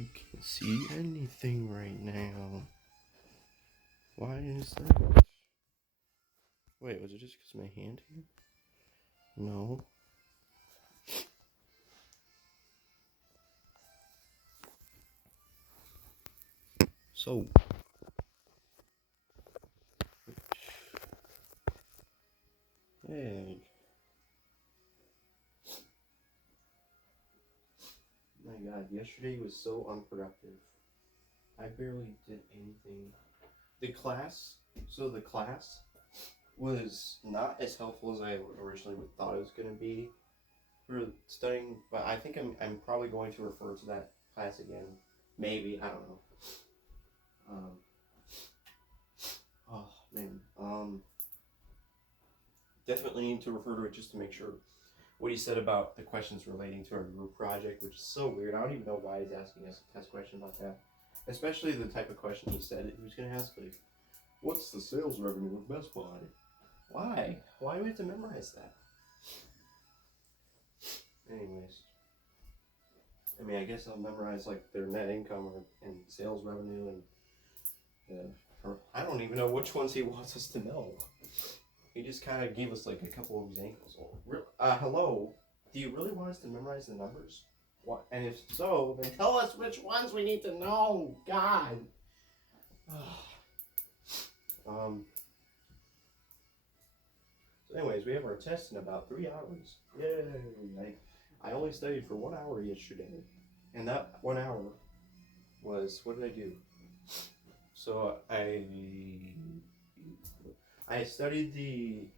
You can't see anything right now. Why is that? Wait, was it just because my hand here? No. So. Hey. My God, yesterday was so unproductive. I barely did anything. The class was not as helpful as I originally thought it was going to be for studying, but I think I'm probably going to refer to that class again. Maybe, I don't know. Oh man. Definitely need to refer to it just to make sure what he said about the questions relating to our group project, which is so weird. I don't even know why he's asking us a test question about that. Especially the type of question he said he was going to ask, like, what's the sales revenue of Best Buy? Why? Why do we have to memorize that? Anyways. I mean, I guess I'll memorize, like, their net income and sales revenue and I don't even know which ones he wants us to know. He just kind of gave us like a couple of examples. Hello, do you really want us to memorize the numbers? What? And if so, then tell us which ones we need to know. God. So anyways, we have our test in about 3 hours. Yay! I only studied for 1 hour yesterday, and that 1 hour was, what did I do? So I studied the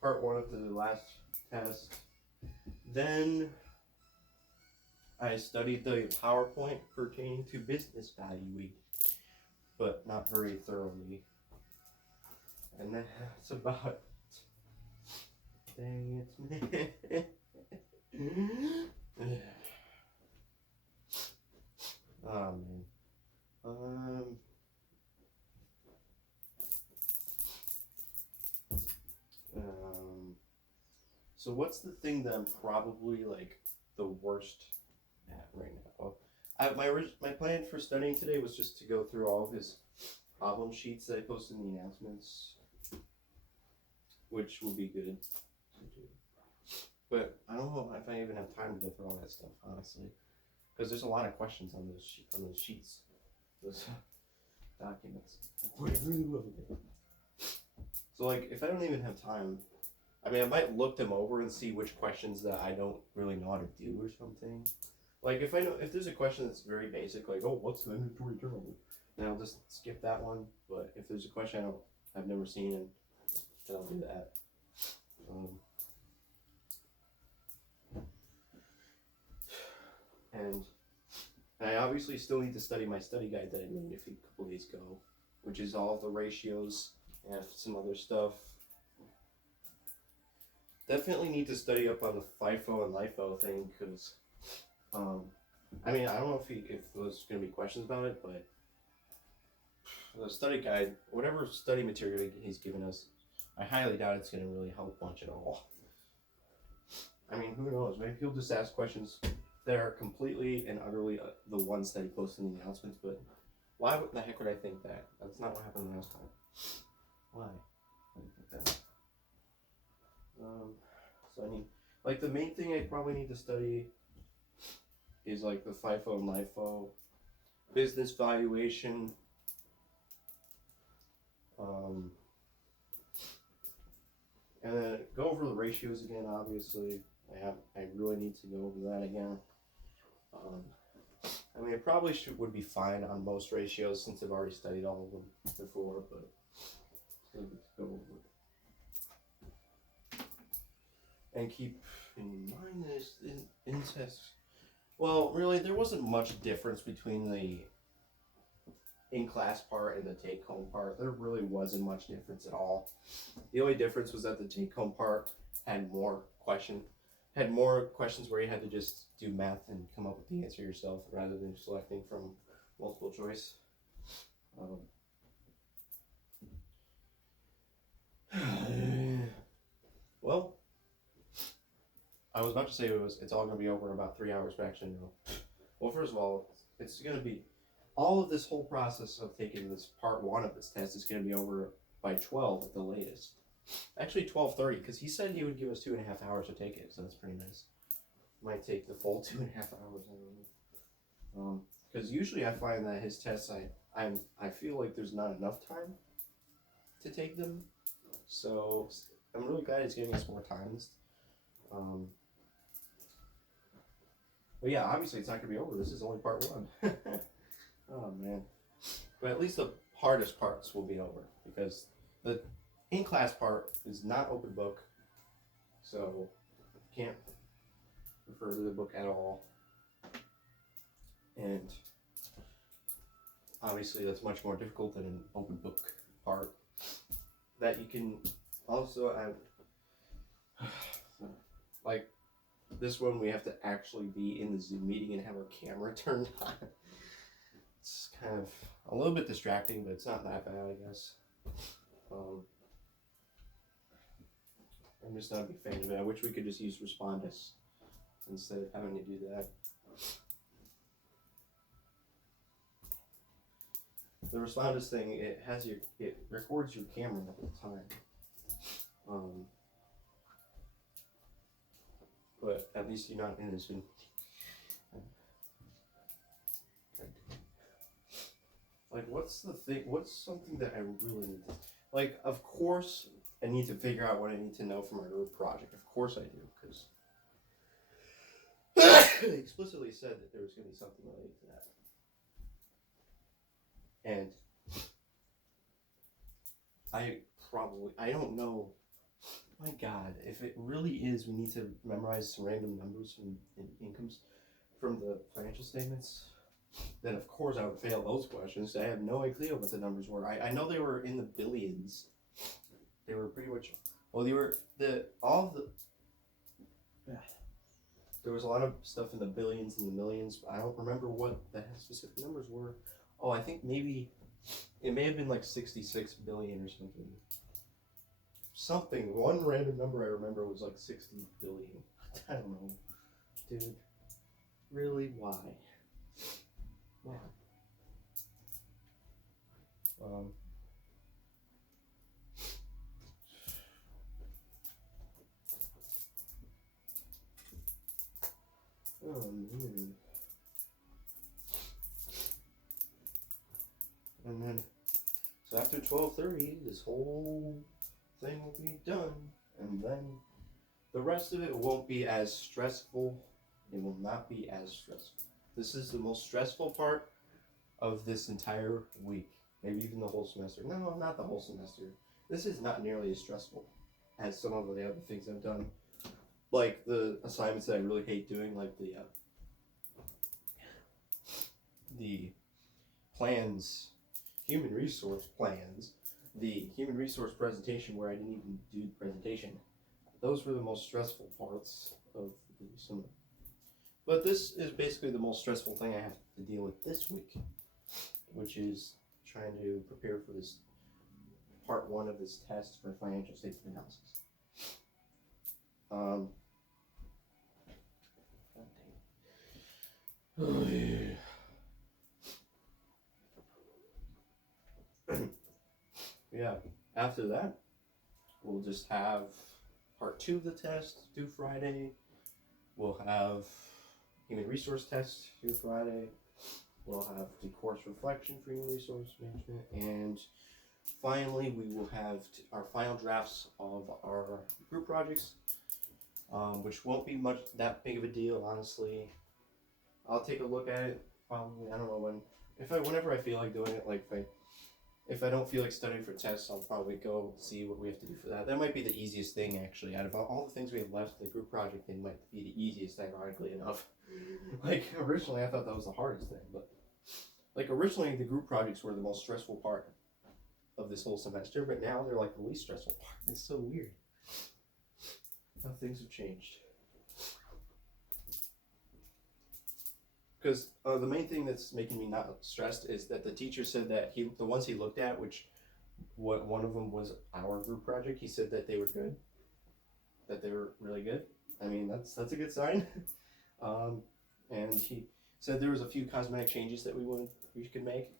part 1 of the last test. Then I studied the PowerPoint pertaining to business valuing, but not very thoroughly. And that's about it. Dang it. Oh man. So what's the thing that I'm probably like the worst at right now? Well, my plan for studying today was just to go through all of his problem sheets that I posted in the announcements, which will be good to do. But I don't know if I even have time to go through all that stuff, honestly, because there's a lot of questions on those sheets, those documents. I really love it. So like, if I don't even have time, I mean, I might look them over and see which questions that I don't really know how to do or something. Like if there's a question that's very basic, like, oh, what's the inventory turnover? Then I'll just skip that one. But if there's a question I've never seen, then I'll do that. And I obviously still need to study my study guide that I made a couple days ago, which is all of the ratios and some other stuff. Definitely need to study up on the FIFO and LIFO thing because, I mean, I don't know if there's going to be questions about it, but the study guide, whatever study material he's given us, I highly doubt it's going to really help much at all. I mean, who knows? Maybe he'll just ask questions that are completely and utterly the ones that he posted in the announcements, but why the heck would I think that? That's not what happened last time. Why? I didn't think that. So I mean, like the main thing I probably need to study is like the FIFO and LIFO, business valuation, and then go over the ratios again. Obviously, I really need to go over that again. I mean, it probably would be fine on most ratios since I've already studied all of them before, but it's good to go over it. And keep in mind this in tests. Well, really, there wasn't much difference between the in-class part and the take-home part. There really wasn't much difference at all. The only difference was that the take-home part had more questions where you had to just do math and come up with the answer yourself rather than selecting from multiple choice. Well, I was about to say it's all going to be over in about 3 hours, but actually no. Well, first of all, it's gonna be all of this whole process of taking this part one of this test is gonna be over by 12 at the latest. Actually 12:30, because he said he would give us 2.5 hours to take it, so that's pretty nice. Might take the full 2.5 hours. I don't know. Because usually I find that his tests, I feel like there's not enough time to take them, so I'm really glad he's giving us more time. But yeah, obviously it's not gonna be over. This is only part one. Oh man! But at least the hardest parts will be over because the in-class part is not open book, so you can't refer to the book at all. And obviously that's much more difficult than an open book part that you can also like this one we have to actually be in the Zoom meeting and have our camera turned on. It's kind of a little bit distracting, but it's not that bad, I guess. I'm just not a big fan of it. I wish we could just use Respondus instead of having to do that. The Respondus thing, it records your camera the whole time. But at least you're not in a Zoom. Like, what's the thing? What's something that I really need to... Like, of course, I need to figure out what I need to know for my group project. Of course I do, because they explicitly said that there was going to be something related to that. And I don't know. My God, if it really is, we need to memorize some random numbers and incomes from the financial statements, then of course I would fail those questions. I have no idea what the numbers were. I know they were in the billions. They were pretty much, well, they were there was a lot of stuff in the billions and the millions, but I don't remember what the specific numbers were. Oh, I think maybe it may have been like 66 billion or something. One random number I remember was like 60 billion. I don't know. Dude, really, why? Why? Oh man. And then, so after 12:30, this whole thing will be done, and then the rest of it won't be as stressful. It will not be as stressful. This is the most stressful part of this entire week, maybe even the whole semester. No, not the whole semester. This is not nearly as stressful as some of the other things I've done, like the assignments that I really hate doing, like the plans, human resource plans, the human resource presentation where I didn't even do the presentation. Those were the most stressful parts of the semester. But this is basically the most stressful thing I have to deal with this week, which is trying to prepare for this part one of this test for financial statement analysis. Oh, yeah. Yeah, after that, we'll just have part two of the test due Friday. We'll have human resource test due Friday. We'll have the course reflection for human resource management. And finally, we will have our final drafts of our group projects, which won't be that big of a deal, honestly. I'll take a look at it probably, I don't know when. Whenever I feel like doing it, like if I don't feel like studying for tests, I'll probably go see what we have to do for that. That might be the easiest thing, actually. Out of all the things we have left, the group project thing might be the easiest, ironically enough. Like, originally I thought that was the hardest thing, but like originally the group projects were the most stressful part of this whole semester, but now they're like the least stressful part. It's so weird how things have changed. Because the main thing that's making me not stressed is that the teacher said that the ones he looked at, one of them was our group project, he said that they were good, that they were really good. I mean, that's a good sign. And Said there was a few cosmetic changes that we could make.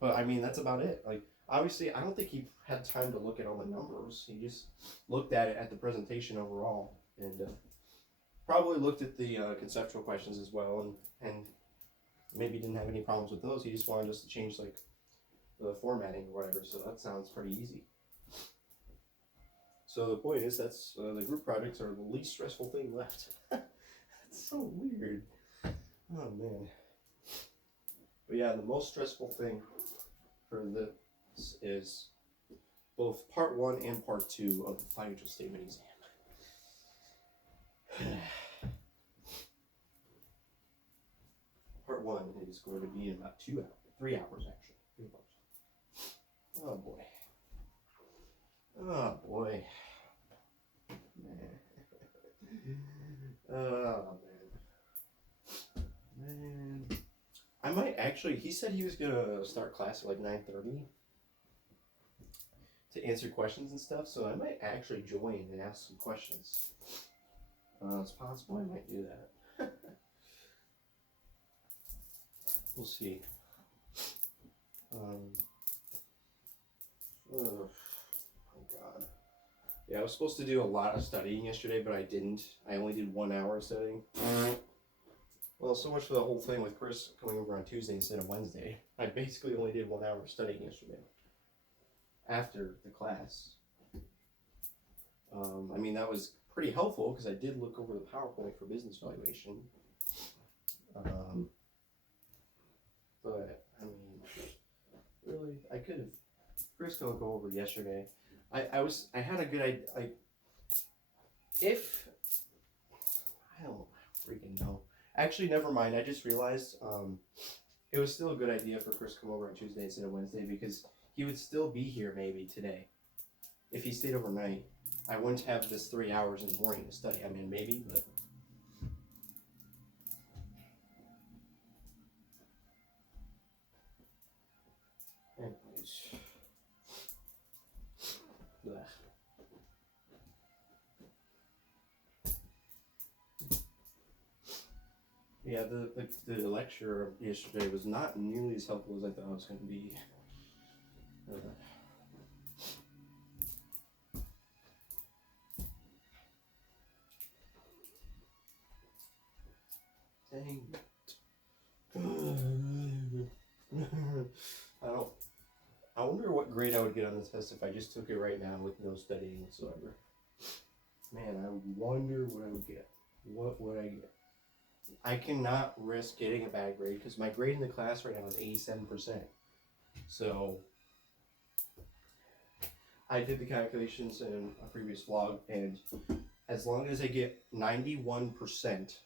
But I mean, that's about it. Like, obviously, I don't think he had time to look at all the numbers. He just looked at it at the presentation overall, and probably looked at the conceptual questions as well, and maybe didn't have any problems with those. He just wanted us to change like the formatting or whatever. So that sounds pretty easy. So the point is, that's the group projects are the least stressful thing left. That's so weird. Oh man. But yeah, the most stressful thing for this is both part 1 and part 2 of the financial statement exam. Part 1 is going to be in about 3 hours actually. 3 hours. Oh boy. Oh boy. Oh man. I might actually, he said he was gonna start class at like 9:30 to answer questions and stuff, so I might actually join and ask some questions. It's possible I might do that. We'll see. Oh god. Yeah, I was supposed to do a lot of studying yesterday, but I didn't. I only did 1 hour of studying. Well, so much for the whole thing with Chris coming over on Tuesday instead of Wednesday. I basically only did 1 hour of studying yesterday after the class. I mean, that was pretty helpful because I did look over the PowerPoint for business valuation. But, I mean, really, I could have. Chris could go over yesterday. I had a good idea. I don't freaking know. Actually, never mind. I just realized it was still a good idea for Chris to come over on Tuesday instead of Wednesday because he would still be here maybe today. If he stayed overnight, I wouldn't have this 3 hours in the morning to study. I mean, maybe, but. Anyways. Blech. Yeah, the lecture yesterday was not nearly as helpful as I thought it was going to be. Dang it. I wonder what grade I would get on this test if I just took it right now with no studying whatsoever. Man, I wonder what I would get. What would I get? I cannot risk getting a bad grade because my grade in the class right now is 87%. So I did the calculations in a previous vlog, and as long as I get 91%,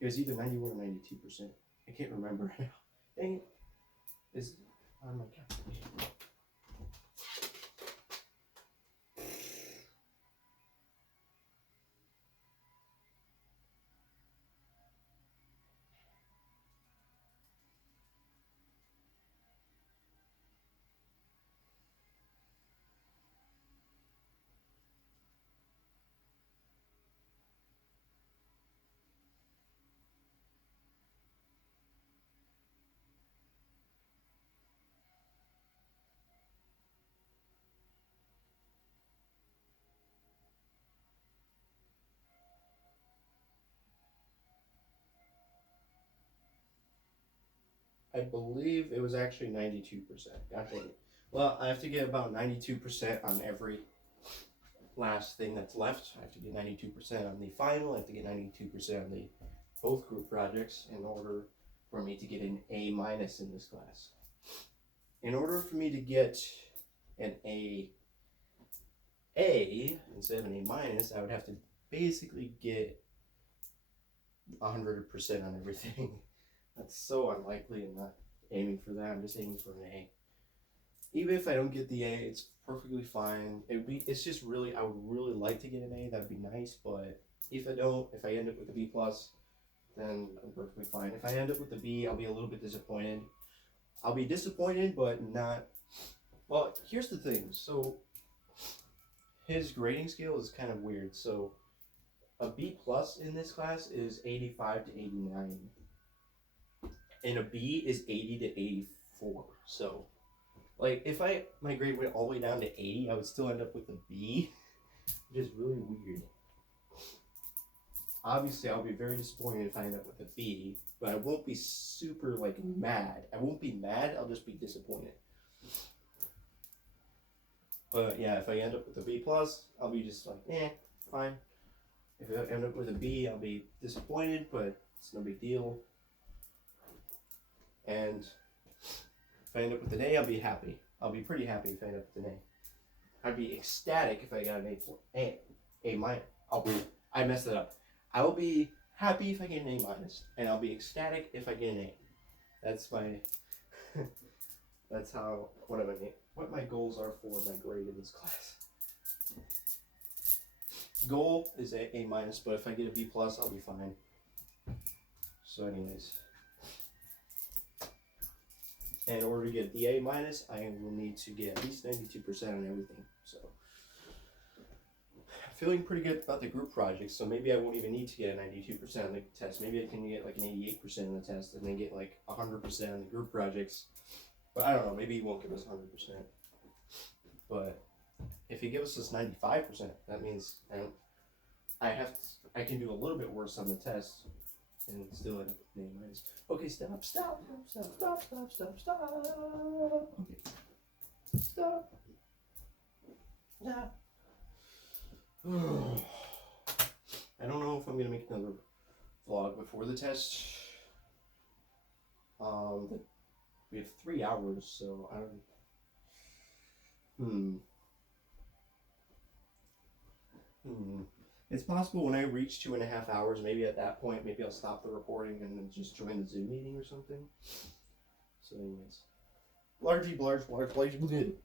it was either 91 or 92%. I can't remember now. Dang it. Is on my calculator. I believe it was actually 92%. God dang it. Well, I have to get about 92% on every last thing that's left. I have to get 92% on the final. I have to get 92% on the both group projects in order for me to get an A- in this class. In order for me to get an A instead of an A-, I would have to basically get 100% on everything. That's so unlikely. I'm not aiming for that. I'm just aiming for an A. Even if I don't get the A, it's perfectly fine. It's just really, I would really like to get an A. That'd be nice. But if I don't, if I end up with a B+, then I'm perfectly fine. If I end up with a B, I'll be a little bit disappointed. I'll be disappointed, but not. Well, here's the thing. So his grading scale is kind of weird. So a B+ in this class is 85 to 89. and a B is 80 to 84. So, like, if my grade went all the way down to 80, I would still end up with a B, which is really weird. Obviously, I'll be very disappointed if I end up with a B, but I won't be super, like, mad. I won't be mad, I'll just be disappointed. But yeah, if I end up with a B plus, I'll be just like, fine. If I end up with a B, I'll be disappointed, but it's no big deal. And if I end up with an A, I'll be happy. I'll be pretty happy if I end up with an A. I'd be ecstatic if I got an A minus. I messed it up. I will be happy if I get an A minus, and I'll be ecstatic if I get an A. That's my. That's how what my goals are for my grade in this class. Goal is A minus, but if I get a B plus, I'll be fine. So, anyways, and in order to get the A minus, I will need to get at least 92% on everything. So, I'm feeling pretty good about the group projects. So maybe I won't even need to get a 92% on the test. Maybe I can get like an 88% on the test, and then get like 100% on the group projects. But I don't know. Maybe he won't give us 100%. But if he gives us 95%, that means I can do a little bit worse on the test and still end up with an A minus. Okay, stop. Okay, stop. Yeah. I don't know if I'm gonna make another vlog before the test. We have 3 hours, so I don't. It's possible when I reach 2.5 hours, maybe at that point, maybe I'll stop the recording and then just join the Zoom meeting or something. So anyways, largely good.